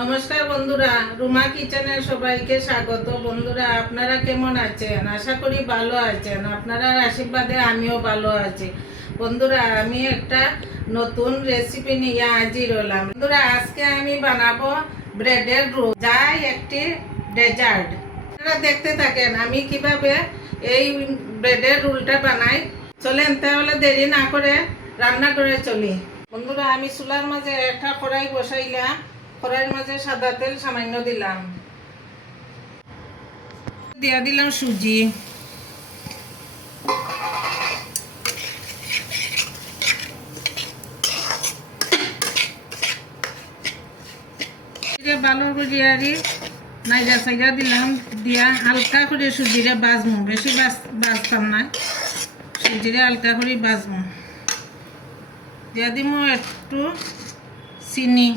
নমস্কার বন্ধুরা, রুমা কিচেনে সবাইকে স্বাগত। বন্ধুরা, আপনারা কেমন আছেন? আশা করি ভালো আছেন। আপনারা আশীর্বাদে আমিও ভালো আছি। বন্ধুরা, আমি একটা নতুন রেসিপি নিয়ে হাজির হলাম। বন্ধুরা, আজকে আমি বানাবো ব্রেডের রোল, যা একটি ডেজার্ট। আপনারা দেখতে থাকেন আমি কিভাবে এই ব্রেডের রোলটা বানাই। চলেন তাহলে দেরি না করে রান্না করে চলি। বন্ধুরা, আমি চুলার মাঝে একটা কড়াই বসাইলাম। কড়াইয়ের মাঝে সাদা তেল সামান্য দিলাম, দিয়া দিলাম সুজি, ভালো করে নাইজা সাইজা দিলাম। দিয়া হালকা করে সুজিরে বাজমু, বেশি বাজতাম না, সুজিরে হালকা করে বাজমু। দিয়া দিমু একটু চিনি,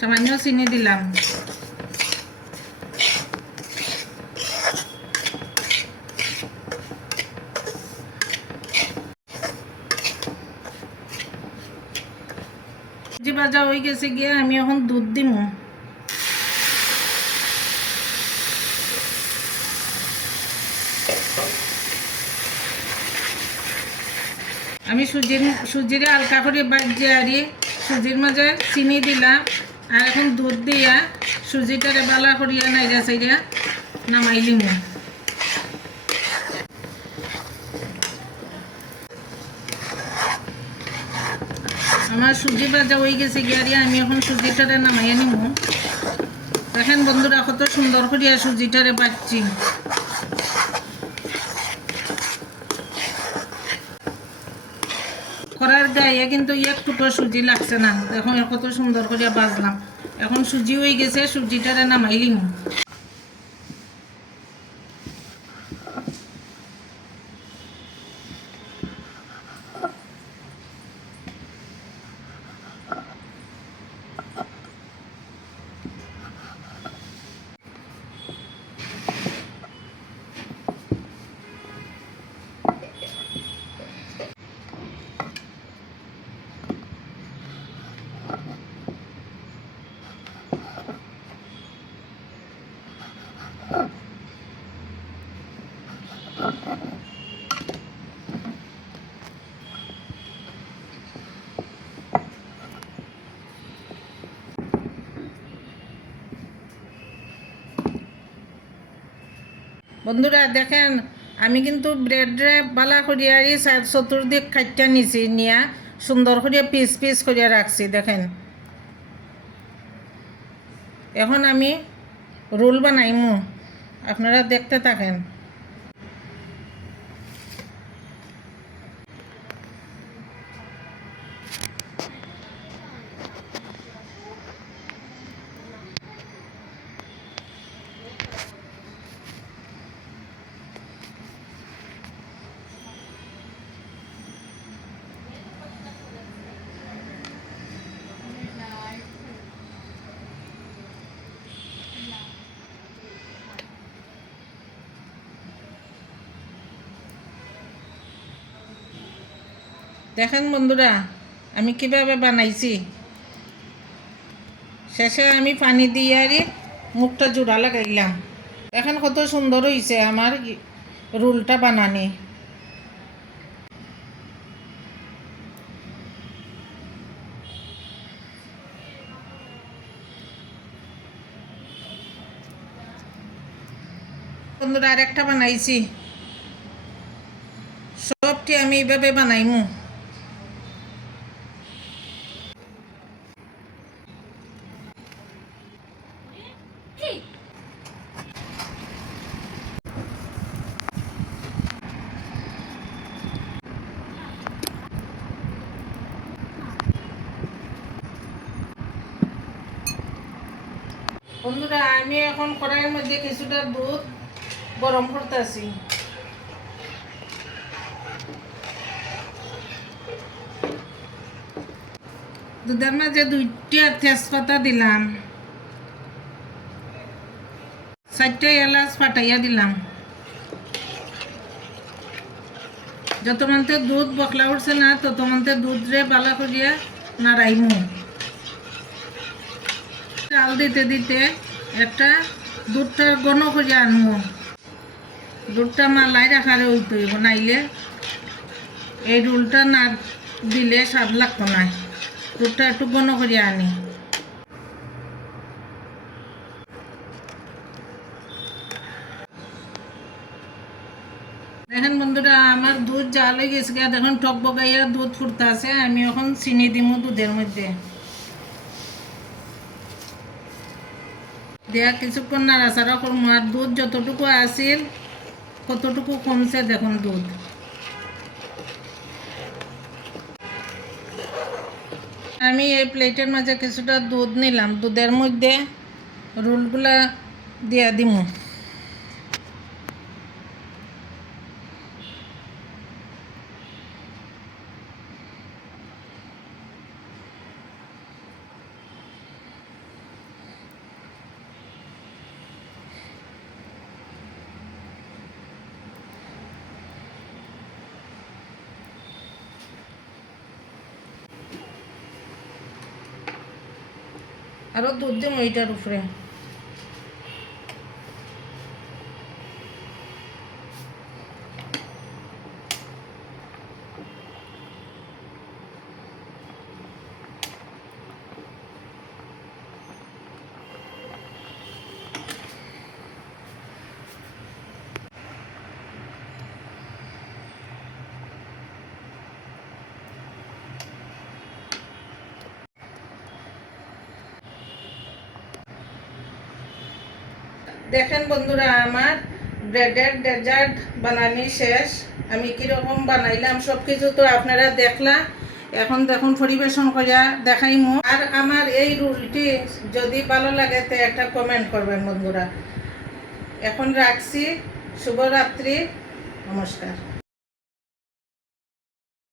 সামান্য চিনি দিলাম। সুজি ভাজা হয়ে গেছে গিয়ে আমি এখন দুধ দিমু। আমি সুজিরে হালকা করে বাজিয়ে সুজির মাঝে চিনি দিলাম। আর এখন দুধ দিয়া সুজিটারে বালা করিয়া নাইরা সাইরা নামাইলিম। আমার সুজি ভাজা হয়ে গেছে গিয়ে আমি এখন সুজিটারে নামাইয়া নিব। দেখেন বন্ধুরা, কত সুন্দর করিয়া সুজিটারে পাচ্ছি। করার গায়ে কিন্তু একটুকু সুজি লাগছে না। দেখুন কত সুন্দর করিয়া বাজলাম। এখন সুজি হয়ে গেছে, সুজিটারে নামাইলিম। বন্ধুরা দেখেন, আমি কিন্তু ব্রেডরে বালা করিয়া চতুর্দিক খাইটা নিছি, নিয়া সুন্দর করিয়া পিস পিস করিয়া রাখছি। দেখেন, এখন আমি রোল বানাইমু, আপনারা দেখতে থাকেন। দেখেন বন্ধুরা, আমি কিভাবে বানাইছি। শেষে আমি পানি দিয়ে মুখটা জোড়া লাগাইলাম। দেখেন কত সুন্দর হয়েছে আমার রোলটা বানানি। বন্ধুরা, আরেকটা বানাইছি। সবটি আমি এইভাবে বানাইমু। বন্ধুরা, আমি এখন কড়াইয়ের মধ্যে কিছুটা দুধ গরম করতেছি। দুধের মাঝে 2টা তেজপাতা দিলাম, 4টা এলাচ ফাটাইয়া দিলাম। যত মানতে দুধ বকলা উঠছে না, তত মানতে দুধ রে বালা করিয়া নাড়াইমু। চাল দিতে দিতে একটা দুধটা ঘন করে আনবো। দুধটা মালাই রাখারে হইতে হইব, নাইলে এই রুলটা না দিলে স্বাদ লাগতো না। দুধটা একটু ঘন করে আনি। দেখেন বন্ধুরা, আমার দুধ জাল হয়ে গেছে, দেখুন টক বগাইয়া দুধ ফুটতে আছে। আমি এখন চিনি দিমু দুধের মধ্যে দেয়া কিছুক্ষণ নাড়াচাড়া করবো। আর দুধ যতটুকু আসিল কতটুকু কমছে দেখুন দুধ। আমি এই প্লেটের মাঝে কিছুটা দুধ নিলাম, দুধের মধ্যে রোলগুলা দিয়া দিমু। আরো দুধ দিমু এইটার উপরে। দেখেন বন্ধুরা, আমার ব্রেডের ডেজার্ট বানানি শেষ। আমি কীরকম বানাইলাম সব কিছু তো আপনারা দেখলাম। এখন দেখুন পরিবেশন করিয়া দেখাইমু। আর আমার এই রুলটি যদি ভালো লাগে তো একটা কমেন্ট করবেন বন্ধুরা। এখন রাখছি। শুভরাত্রি, নমস্কার।